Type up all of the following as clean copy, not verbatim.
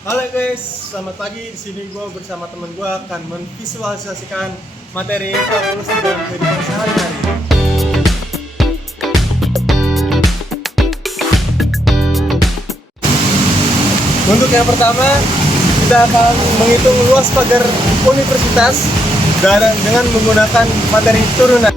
Halo guys, selamat pagi. Di sini gue bersama teman gue akan memvisualisasikan materi kalkulus di dalam kehidupan sehari-hari. Untuk yang pertama, kita akan menghitung luas pagar universitas dengan menggunakan materi turunan.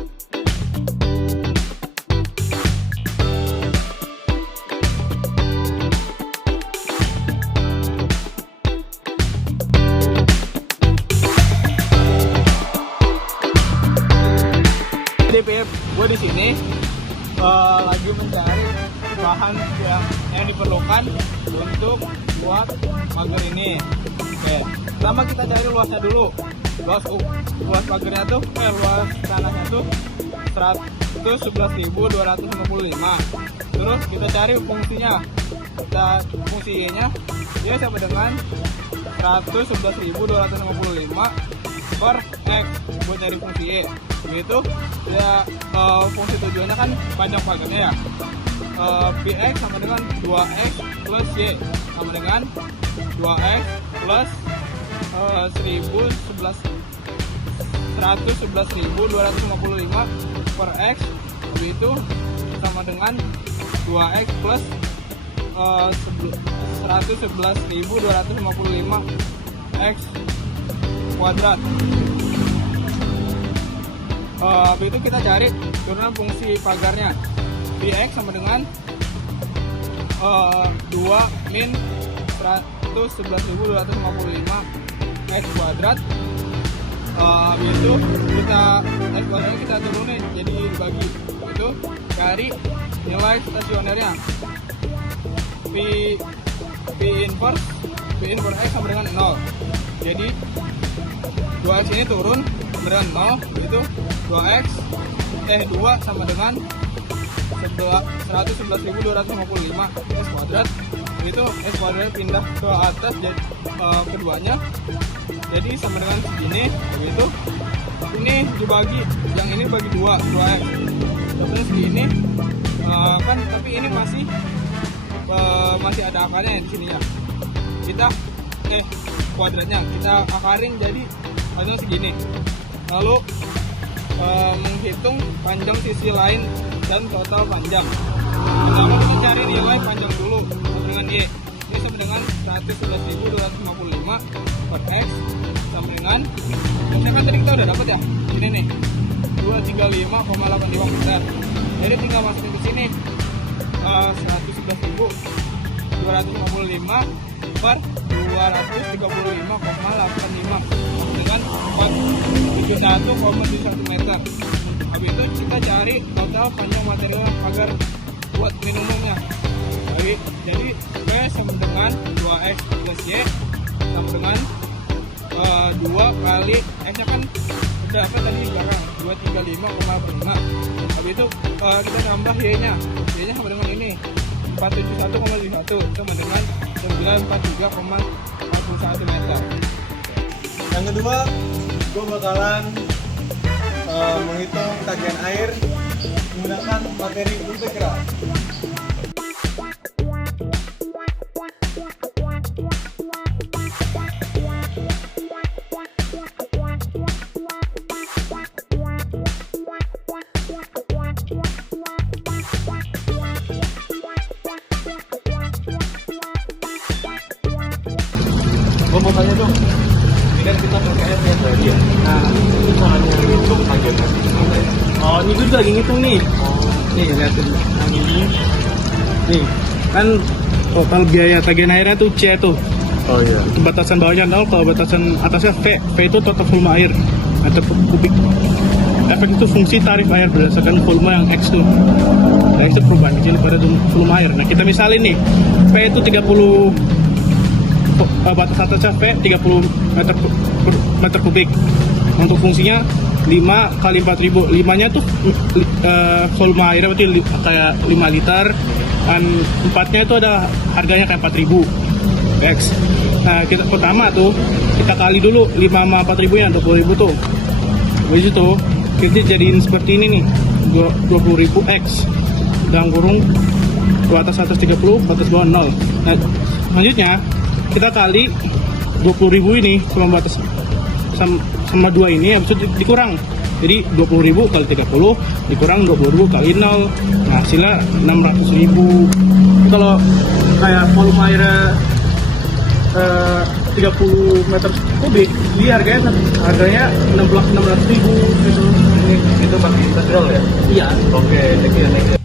DPF gue di sini lagi mencari bahan yang diperlukan untuk buat pagar ini. Oke, pertama kita cari luasnya dulu. Luas pagarnya tuh luas tanahnya tuh 111.255. Terus kita cari fungsinya. Fungsinya dia sama dengan 111.255 per X buat nyari fungsi Y. Begitu ya, fungsi tujuannya kan panjang pagarnya ya. Px sama dengan 2x plus y sama dengan 2x plus 111.255 per x, begitu sama dengan 2x plus 111.255 x kuadrat. Begitu kita cari turunan fungsi pagarnya. Px sama dengan 2 min 111.255 x kuadrat. Begitu kita x kuadratnya kita turunin jadi dibagi. Itu cari nilai stasionernya. P inverse x sama dengan 0. Jadi 2x ini turun dengan 0, itu 2x 2 sama dengan 111.255 x kuadrat. Itu x kuadrat pindah ke atas jadi keduanya, jadi sama dengan segini. Begitu ini dibagi, yang ini bagi 2x terus segini kan, tapi ini masih ada akarnya di sini ya. Kita kuadratnya kita akarin jadi panjang segini. Lalu menghitung panjang sisi lain dan total panjang. Pertama kita cari nilai panjang dulu dengan Y. Ini sama dengan 111.255 per X sama dengan, biasanya kan tadi kita udah dapat ya, ini nih 235,85 meter. Jadi tinggal masukin ke sini 111.255 per 235,85 dengan 471,71 meter. Habis itu kita cari total panjang material pagar buat minimumnya. Jadi P sama dengan 2x plus Y sama dengan 2 kali X nya kan udah apa tadi sekarang 235,5. Habis itu kita nambah Y nya sama dengan ini 471,51 sama dengan 943,41 meter. Yang kedua, gue bakalan menghitung tagihan air menggunakan materi integral. Gue mau tanya dong, ini kan kita pakai air biasa ya. Nah, itu caranya ngitung tagihan. Oh, ini gue juga lagi ngitung nih. Nih lihatin yang ini. Nih kan total biaya tagihan airnya tuh C tuh. Oh iya. Batasan bawahnya 0, kalau batasan atasnya V. V itu total volume air atau kubik. Efek itu fungsi tarif air berdasarkan volume yang X tuh. Nah, itu perubahan kecil pada volume air. Nah, kita misalin nih, V itu 30, batas atasnya V 30 meter kubik. Untuk fungsinya 5 kali 4.000. 5 nya tuh volume airnya berarti kayak 5 liter, dan 4 nya itu ada harganya kayak 4.000 X. Nah, kita pertama tuh kita kali dulu 5 sama 4.000 nya 20.000 tuh. Habis itu kita jadiin seperti ini nih, 20.000 X dalam kurung batas atas 30, batas bawah 0. Nah, selanjutnya kita kali 20.000 ini sama batas sama 2 ini, habis itu dikurang. Jadi 20.000 kali 30 dikurang 20.000 kali 0. Nah, hasilnya 600.000. Kalau kayak volume airnya 30 meter kubik, ini harganya 600.000 gitu. Itu pakai integral ya? Iya. Oke, thank you.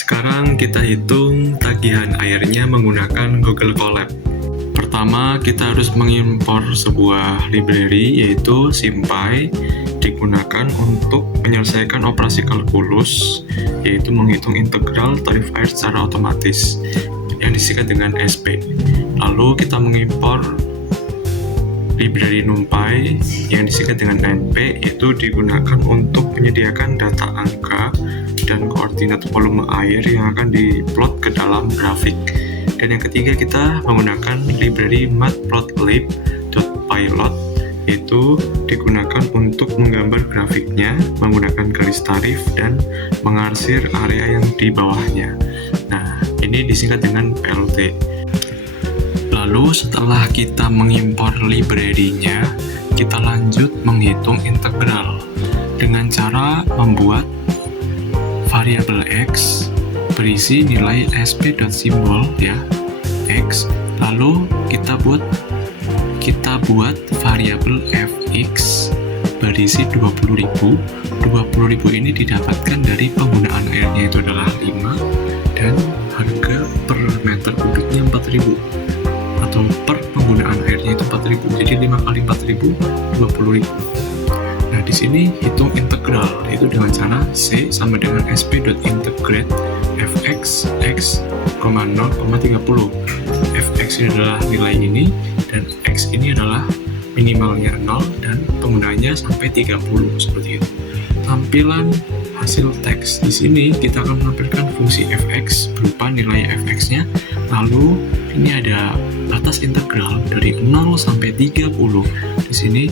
Sekarang kita hitung tagihan airnya menggunakan Google Colab. Pertama, kita harus mengimpor sebuah library yaitu SymPy, digunakan untuk menyelesaikan operasi kalkulus, yaitu menghitung integral tarif air secara otomatis yang disingkat dengan SP. Lalu kita mengimpor library NumPy yang disingkat dengan NP, yaitu digunakan untuk menyediakan data angka dan koordinat volume air yang akan diplot ke dalam grafik. Dan yang ketiga, kita menggunakan library matplotlib.pilot, yaitu digunakan untuk menggambar grafiknya menggunakan garis tarif dan mengarsir area yang di bawahnya. Nah, ini disingkat dengan PLT. Lalu setelah kita mengimpor library-nya, kita lanjut menghitung integral dengan cara membuat variabel X berisi nilai sp.symbol ya X, lalu kita buat variabel fx berisi 20.000. 20.000 ini didapatkan dari penggunaan airnya itu adalah 5 dan harga per meter kubiknya 4.000 atau per penggunaan airnya itu 4.000. Jadi 5 kali 4.000 20.000. Nah, di sini hitung integral, yaitu dengan cara C sama dengan sp.integrate fx x, 0,30. Fx ini adalah nilai ini, dan x ini adalah minimalnya 0, dan penggunaannya sampai 30, seperti itu. Tampilan hasil teks di sini kita akan menampilkan fungsi fx berupa nilai fx-nya, lalu ini ada batas integral dari 0 sampai 30. Di sini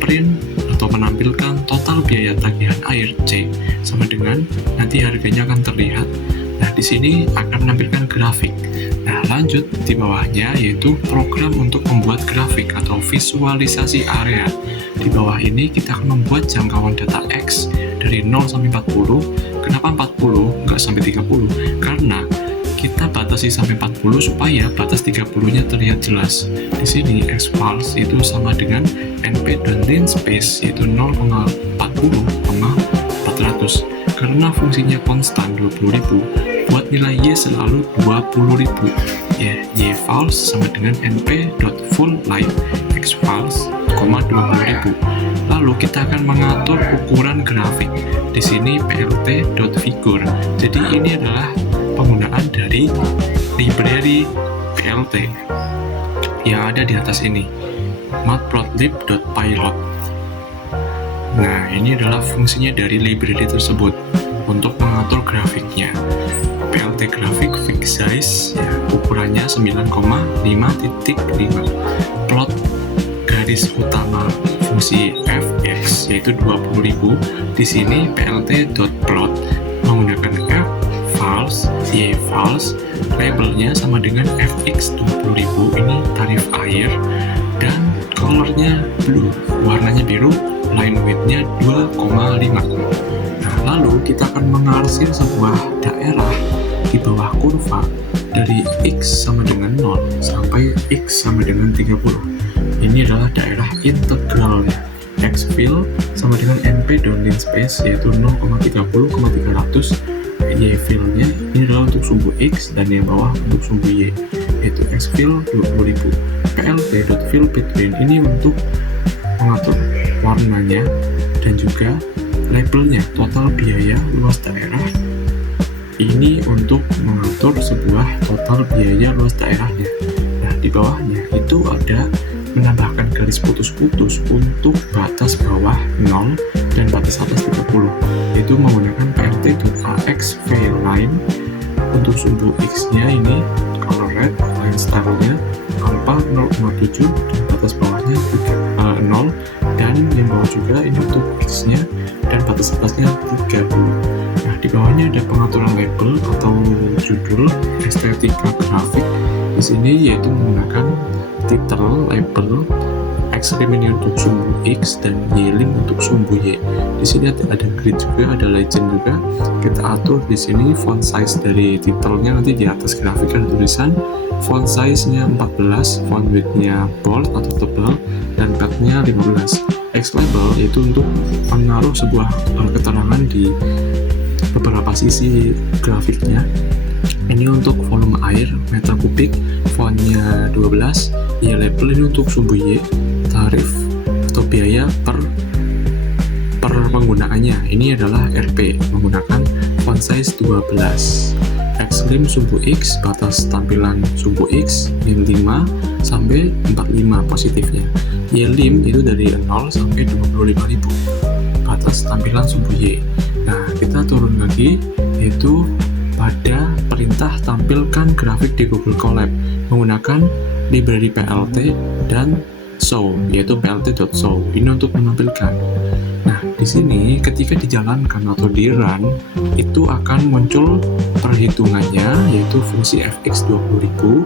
print atau menampilkan total biaya tagihan air C sama dengan nanti harganya akan terlihat. Nah, di sini akan menampilkan grafik. Nah, lanjut di bawahnya yaitu program untuk membuat grafik atau visualisasi area. Di bawah ini kita akan membuat jangkauan data X dari 0 sampai 40. Kenapa 40 nggak sampai 30? Karena kita batasi sampai 40 supaya batas 30-nya terlihat jelas. Di sini xVals itu sama dengan np dan linspace yaitu 0,40,400. Karena fungsinya konstan 20.000, buat nilai y selalu 20.000. yVals sama dengan np.fullLight xVals, 20.000. Lalu kita akan mengatur ukuran grafik. Di sini plt.figure. Jadi ini adalah penggunaan dari library PLT yang ada di atas ini, matplotlib.pilot. Nah, ini adalah fungsinya dari library tersebut untuk mengatur grafiknya. PLT grafik fix size ya, ukurannya 9,5.5. Plot garis utama fungsi fx yaitu 20.000. Di sini plt.plot menggunakan fVals, yVals, labelnya sama dengan fx 20.000, ini tarif air, dan colornya blue, warnanya biru, line width-nya 2,5. Nah, lalu kita akan mengarsir sebuah daerah di bawah kurva dari x sama dengan 0 sampai x sama dengan 30. Ini adalah daerah integralnya. Xfill sama dengan np dan linspace yaitu 0,30,300. Y-fill-nya ini adalah untuk sumbu X dan yang bawah untuk sumbu Y, yaitu Xfill 20.000. plt.fillBetween ini untuk mengatur warnanya dan juga labelnya, total biaya luas daerah ini untuk mengatur sebuah total biaya luas daerahnya. Nah, di bawahnya itu ada menambahkan garis putus-putus untuk batas bawah 0 dan batas atas 30, yaitu menggunakan plt.axVline untuk sumbu X-nya ini color red, line style-nya alpha 0,7 dan batas bawahnya 0, dan yang bawah juga ini untuk X-nya dan batas atasnya 30. Nah, di bawahnya ada pengaturan label atau judul, estetika grafik. Di sini yaitu menggunakan titel, label, Xlim ini untuk sumbu X dan Ylim untuk sumbu Y. Di sini ada grid juga, ada legend juga. Kita atur di sini font size dari titelnya, nanti di atas grafik ada tulisan font size-nya 14, font width-nya bold atau tebal, dan pad-nya 15. X label yaitu untuk menaruh sebuah keterangan di beberapa sisi grafiknya. Ini untuk volume air meter kubik, fontnya 12. Y label ini untuk sumbu Y, tarif atau biaya per penggunaannya. Ini adalah RP menggunakan font size 12. Xlim sumbu X, batas tampilan sumbu X min 5 sampai 45 positifnya. Ylim itu dari 0 sampai 25.000, batas tampilan sumbu Y. Nah, kita turun lagi yaitu pada perintah tampilkan grafik di Google Colab menggunakan library PLT dan show, yaitu plt.show. Ini untuk menampilkan. Nah, di sini ketika dijalankan atau di run itu akan muncul perhitungannya, yaitu fungsi fx 20.000.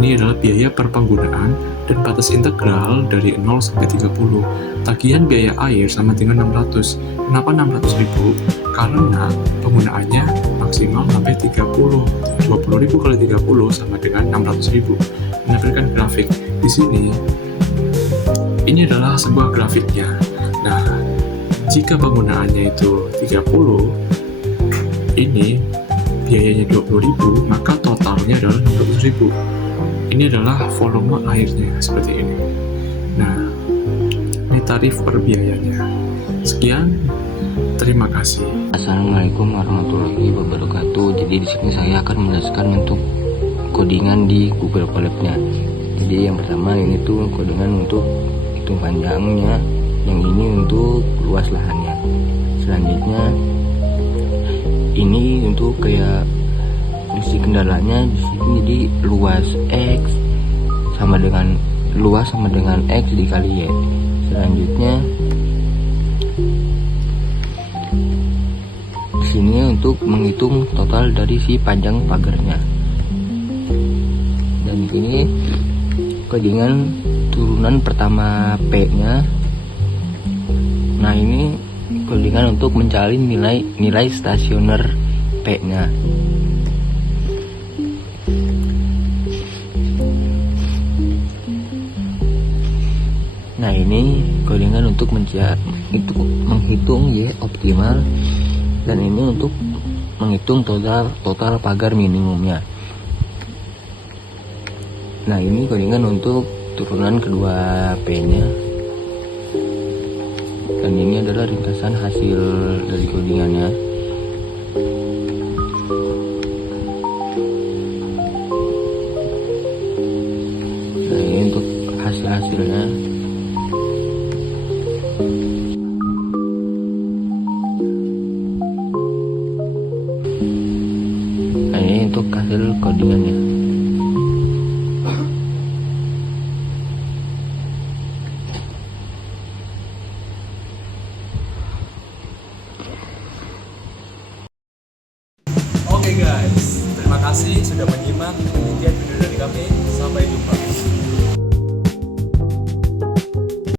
Ini adalah biaya per penggunaan dan batas integral dari 0 sampai 30. Tagihan biaya air sama dengan 600. Kenapa 600.000? Karena penggunaannya maksimal sampai 30. 20.000 kali 30 sama dengan 600.000. Menampilkan grafik di sini. Ini adalah sebuah grafiknya. Nah, jika penggunaannya itu 30, ini biayanya 20.000, maka totalnya adalah 600.000. Ini adalah volume airnya seperti ini. Nah, ini tarif per biayanya. Sekian, terima kasih. Assalamualaikum warahmatullahi wabarakatuh. Jadi di sini saya akan menjelaskan untuk codingan di Google Colab-nya. Jadi yang pertama ini tuh codingan untuk hitung panjangnya, yang ini untuk luas lahannya. Selanjutnya ini untuk kayak fungsi kendalanya di sini, jadi luas X sama dengan X dikali Y. Selanjutnya di sini untuk menghitung total dari si panjang pagarnya. Dan di sini codingan turunan pertama P-nya. Nah, ini codingan untuk mencari nilai stasioner P-nya. Nah, ini codingan untuk menghitung Y optimal, dan ini untuk menghitung total pagar minimumnya. Nah, ini codingan untuk turunan kedua P-nya. Dan ini adalah ringkasan hasil dari codingannya. Nah, ini untuk hasilnya. Nah, ini untuk hasil codingannya. Oke guys, terima kasih sudah menyimak penelitian video dari kami. Sampai jumpa.